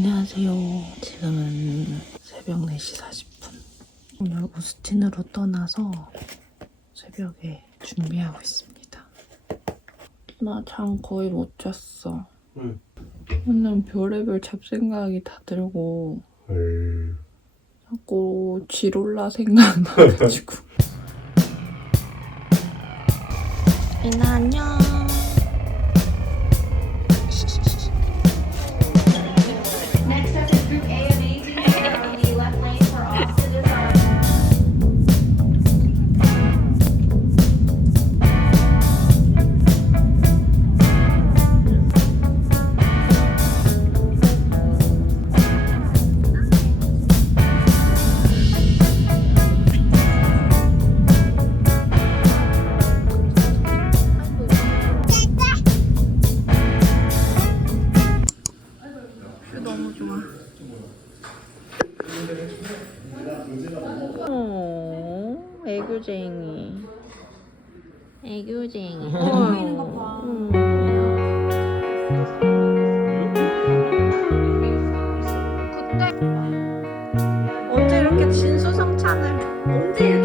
안녕하세요. 지금은 새벽 4시 40분. 오늘 오스틴으로 떠나서 새벽에 준비하고 있습니다. 나 잠 거의 못 잤어. 응. 오늘 별의별 잡생각이 다 들고 헐. 자꾸 지롤라 생각나가지고. 이나 안녕. 너무 좋아. 어, 애교쟁이. 애교쟁이. 보이는 것 봐. 언제 이렇게 진수성찬을 언제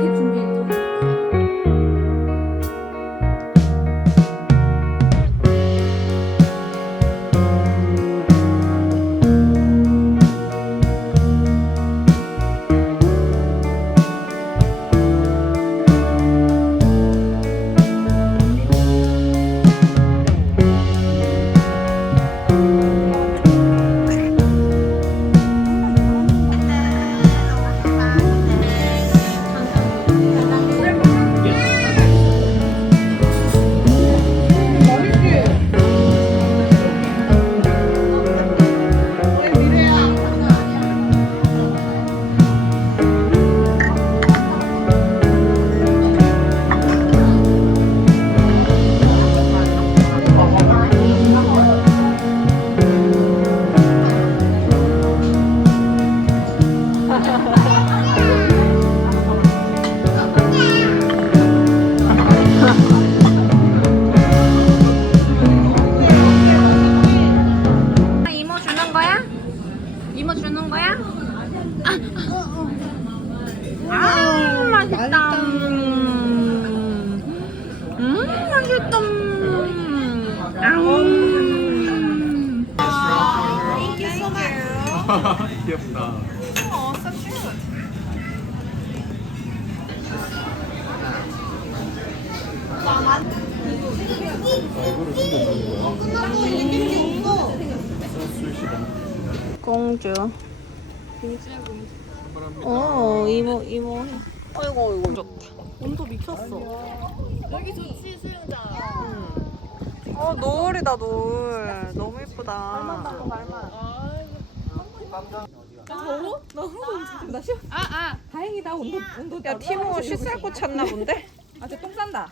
이모 주는 거야? 아, 아 맛있다. 음, 맛있다. 아, 귀엽다. 아, 이거를 숨겨놓는 거야? 공주. 어, 이모, 이모. 어이구, 어이구. 좋다. 온도 미쳤어. 여기 좋지, 수영장. 어, 노을이다, 노을. 너무 예쁘다. 다행이다 온도 온도 야, 티모 실살 꽂혔나 본데? 아저 똥 싼다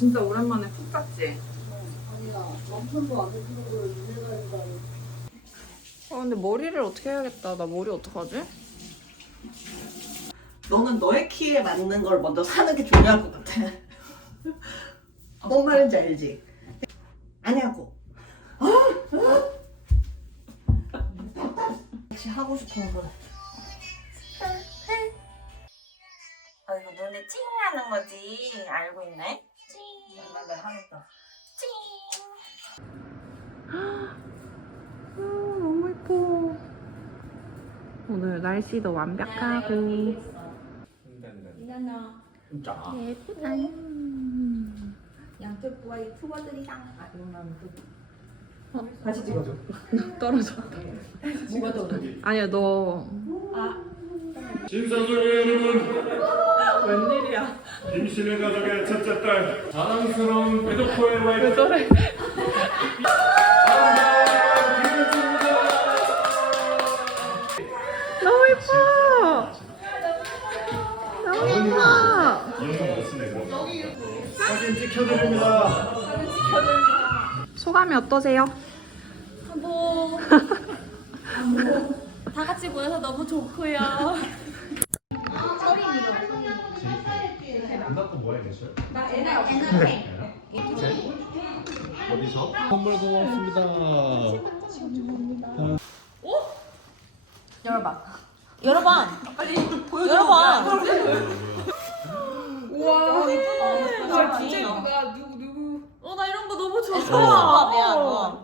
진짜 오랜만에 푹 잤지? 아, 근데 머리를 어떻게 해야겠다. 나 머리 어떡하지? 너는 너의 키에 맞는 걸 먼저 사는 게 중요할 것 같아. 뭔 말인지 알지? 아니하고. 같이 하고 싶은 거. 아 이거 눈에 찡 하는 거지 알고 있네 하겠다. 너무 예뻐. 오늘 날씨도 완벽하고. 진짜. 예쁘다. 양쪽 부하의 투어들이랑 아니면 또 다시 찍어줘. 떨어졌다. 뭐가 더 아니야, 너. 진상소녀 여러분, 웬일이야? 김씨네 가족의 첫째 딸 자랑스러운 배도코의 와이프 저래? 너무 예뻐. 너무 예뻐. 쓰네 그럼 사진 찍혀드립니다 소감이 어떠세요? 다 같이 모여서 너무 좋고요. 뭐해 계셔요? 에너지. 어디서? 선물 고맙습니다 열어봐. 열어봐. 빨리 열어봐. 아 진짜 이쁘다. 누구 누구? 어, 나 이런 거 너무 좋아. 아, 미안. 어.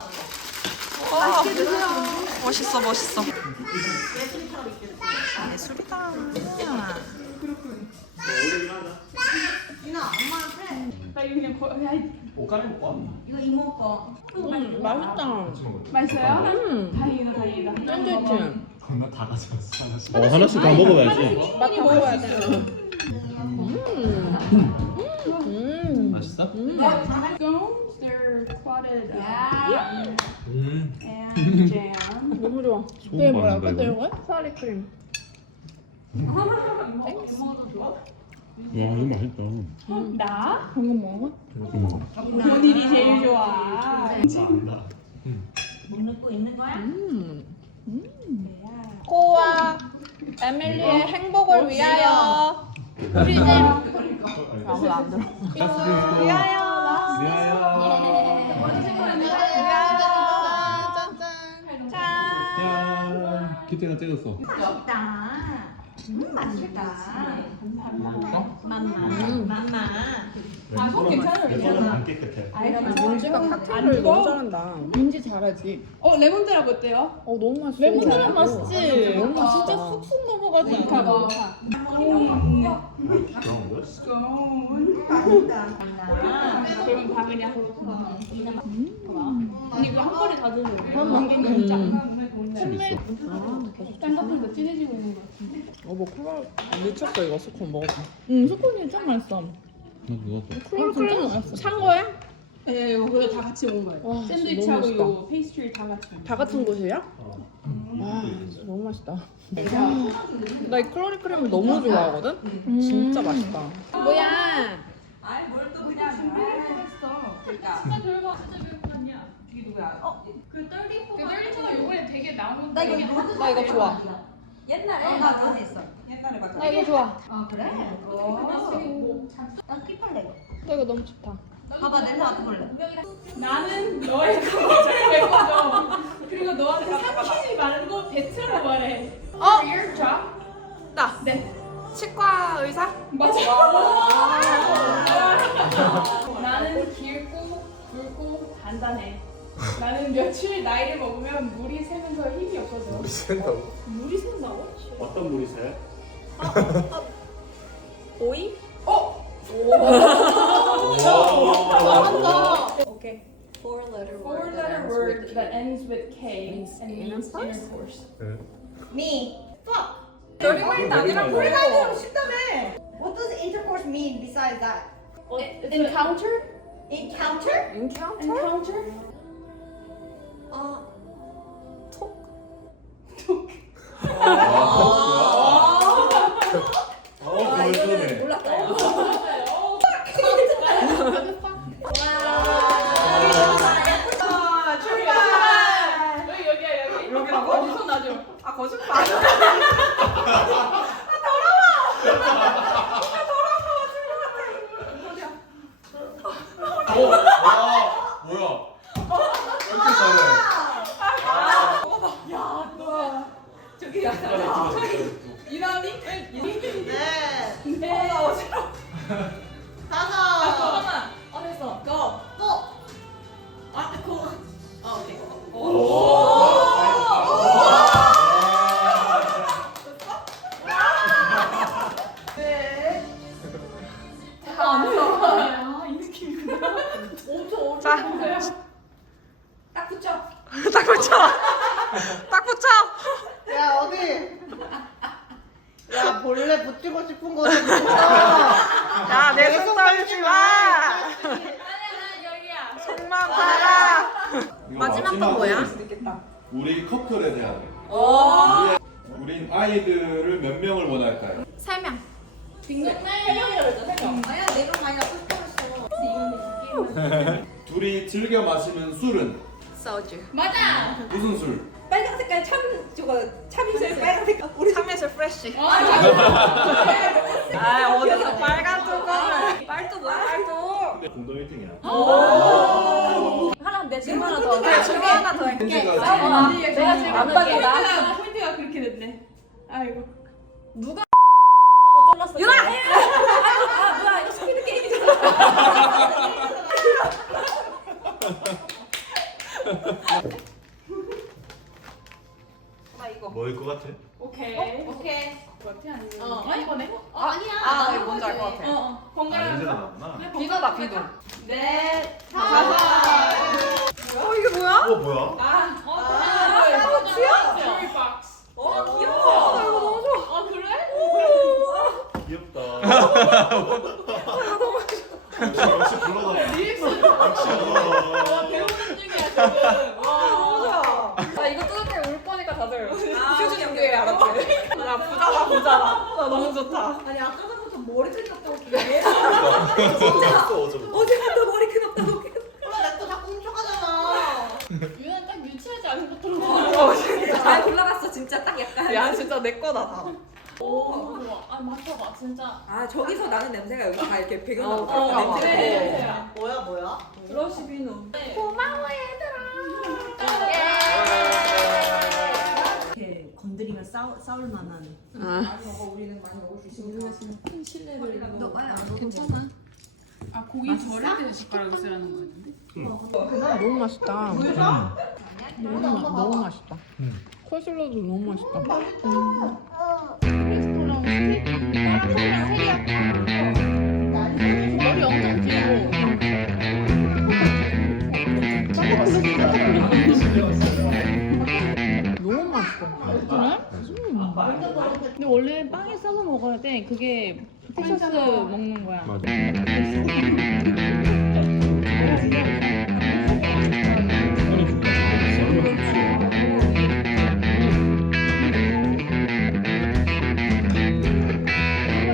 멋있어 멋있어. 예술이다. 나 이거 그냥 거, 그냥 옷 갈아입고 왔나? 이거 이모 거. 음 맛있다. 맛있어요? 음 다행이다 다행이다. 샌드위치. 겁나 다 가져왔어 하나씩 어 하나씩 다 먹어봐야지 맛다 먹어야 돼. 음. 음. 맛있어? Scones, they're clotted 음 and jam. 너무 좋아. 소금 바른다 이거 이거? 사리 크림. 와 이거 맛있다 나? 방금 먹어? 본인이 제일 좋아. 못 넣고 있는 거야? 음. 코와 에밀리의 행복을 위하여. 프리즘. 아무도 안 들어. 위하여 짠짠. 짠. 야 기태가 찍었어 음, 맛있다. 음. 맘마. 아, 손내 손은 안 깨끗해 민지가 칵테일을 너무 잘한다. 민지 잘하지. 어 레몬드랍 어때요? 어 너무 맛있어. 레몬드랍 맛있지? 너무 진짜 쑥쑥 넘어가지 그러니까? 뭐. 그러면 다 그냥. 언니 이거 한 번에 다 드세요. 남긴 거 진짜. 짠거 진해지고 있는 거 같은데. 어뭐 콜라 미쳤어 이거 스콘 먹어봐. 응, 초코니 좀 맛있어. 나 그거 콜라 콜라 맛있어. 산 거야? 네, 이거 그거 다 같이 온 거예요. 와, 샌드위치하고 너무 맛있다. 이 페이스트리 다 같이. 다 같은 곳이야? 와 진짜 너무 맛있다. 나 이 클로리 크림을 너무 좋아하거든. 진짜 맛있다. 뭐야? 이번에 되게 나오는 나 이거 누구? 나 이거 좋아. 옛날에 나 그거 했어. 옛날에 맞아. 나 이거 좋아. 아 그래? 나 킵할래 이거. 나 이거 너무 좋다. 봐봐 냄새 맡아볼래. 나는 너의 감정을 메꿔줘. 그리고 너한테 삼키지 말고 뱉으라 말해. 어? Your job? 나 네. 치과 의사? 맞아. 나는 길고 굵고 단단해. 나는 며칠 나이를 먹으면 물이 새면서 힘이 없어져. 물이 샌다고? 물이 샌다고? 어떤 물이 새? 오이? Okay. Four letter Four letter word that ends with K and means intercourse. Me. 별이만이 아니라 우리 나이는 쉽다며. What does intercourse mean besides that? Encounter? Encounter? 인카운터? Encounter? 어. 어 그걸 쏘네 여기 여기야 여기. 여기라고? 어디 손 놔줘. 아 거짓말. 아이들을 몇 명을 원할까요? 설명. 둘이 즐겨 마시는 술은 소주. 맞아. 무슨 술? 빨간 색깔 참 저거 참이슬 빨간 색깔 우리 참외술 프레쉬. 아 어디서 빨간 뚜껑을. 빨도 뭐야 빨도 공동 1등이야. 하나 내 지금 하나 더 내, 지금 하나 더 아, 지금 내가 지금 안 받게 나 포인트가 그렇게 됐네. 아이고. 쫄랐어 유나 아 뭐야 이거 스피드 게임이잖아 뭐일 것 같아? 오케이. 오케이 버티 아니면. 어, 아니 이거네. 어, 아 이거 뭔지 알것 어, 같아. 어. 번갈아. 냄새가 나구나. 비누다 비누. 넷, 다섯. 어 이게 뭐야? 어 뭐야? 아, 어, 아, 주야? 주리 박스. 어 귀여워 이거 너무 좋아. 어, 그래? 귀엽다. 역시 불러다. 리액션. 와, 배우는 중이야, 지금. 와. 나 이거 뜯을 때울 거니까 다들 표정 연기해 알았지? 야 부자다 부자다. 나 너무 좋다. 아니 아까 전부터 머리 큰 없다고 그래 어제부터. 어제부터 머리 큰 없다고 그래 나또 자꾸 훔쳐가잖아. 유난 딱 유치하지 않은 것도 잘 골라봤어 진짜 딱 약간 야 진짜 내 거다 다. 오, 아, 맡아봐, 진짜. 아 저기서 나는 냄새가 여기 다 이렇게 배경으로 어, 그런가 봐. 냄새가 그래, 나. 냄새야. 뭐야 뭐야? 브러쉬 비누 이렇게 건드리면 싸우, 싸울 만한. 아, 고기 절일 때 숟가락을 쓰라는 거였는데? 너무 맛있다. 너무, 마, 너무 맛있다. 콜슬로도 너무 맛있다. 음. 근데 원래 빵에 싸서 먹어야 돼. 그게 텍사스 먹는 거야.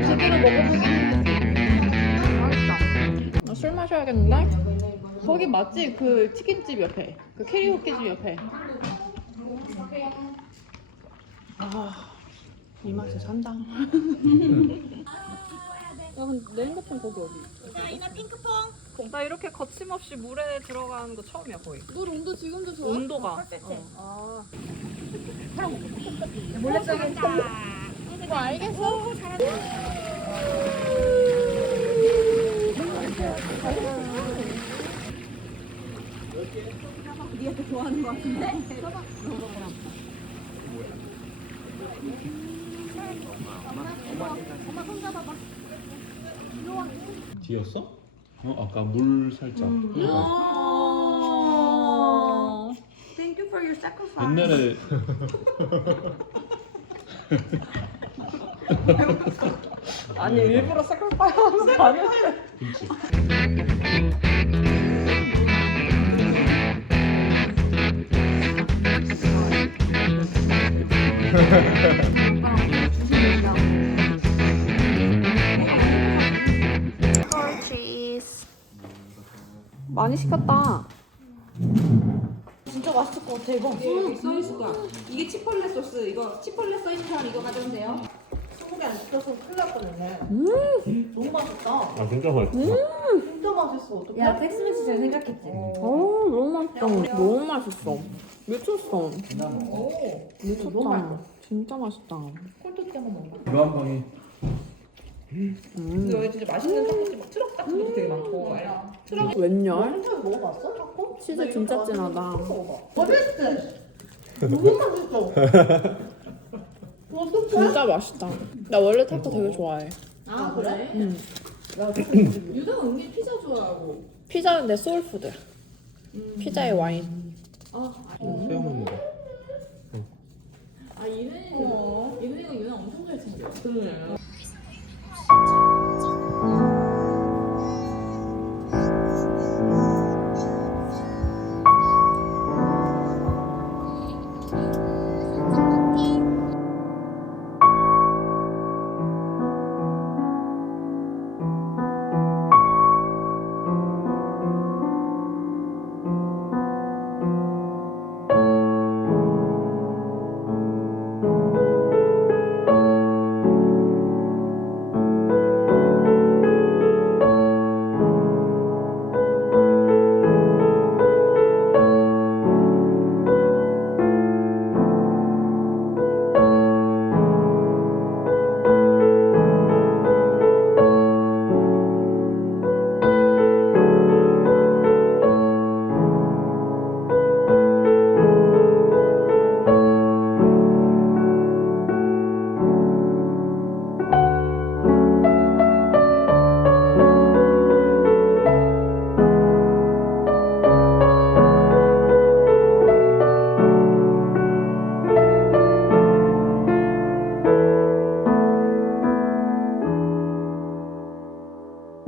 제대로 먹어보긴 맛있다. 나술 마셔야겠는데? 거기 맞지? 그 치킨집 옆에. 그 캐리오케 집 옆에. 이 맛에 산다. 야, 근데 내 핸드폰 거기 어디 있어? 야, 이나 핑크퐁. 나 이렇게 거침없이 물에 들어가는 거 처음이야, 거의. 물 온도 지금도 좋아? 온도가. 어. 뭐 알겠어? 뒤였어? 어 아까 물 살짝. Thank you for your sacrifice 옛날에 아니, 일부러 사crifice 하면서 안 해. 김치. 많이 시켰다. 진짜 맛있을 것 같아 이거 여기 써있을 거야 이게 치폴레 소스 이거 치폴레 써있는 사람 이거 가져면 돼요 소고기 안 시켰으면 큰일 날 뻔했네. 너무 맛있다. 아 진짜 맛있다. 진짜 맛있어. 어떡해? 야 텍스맥스 잘 생각했지 어, 너무 맛있다. 너무 맛있어. 미쳤어. 미쳤다. 진짜 맛있다. 콜토티 한번 먹어봐 이거 한 방에 근데 여기 진짜 맛있는 닭꼬치 막 트럭 같은 것도 되게 많고 웬열? 한참 먹어봤어? 타코? 치즈 진짜 진하다. 먹어봐. 어땠어? 너무 맛있어. 어떡해? 진짜 맛있다. 나 원래 타코 되게 좋아해. 아 그래? 응. 유정 은근 피자 좋아하고 피자는 내 소울푸드. 피자에 와인. 세워 먹는 거. 아 이은이 이은이가 유나 엄청 잘 챙겨. 그래. 成长。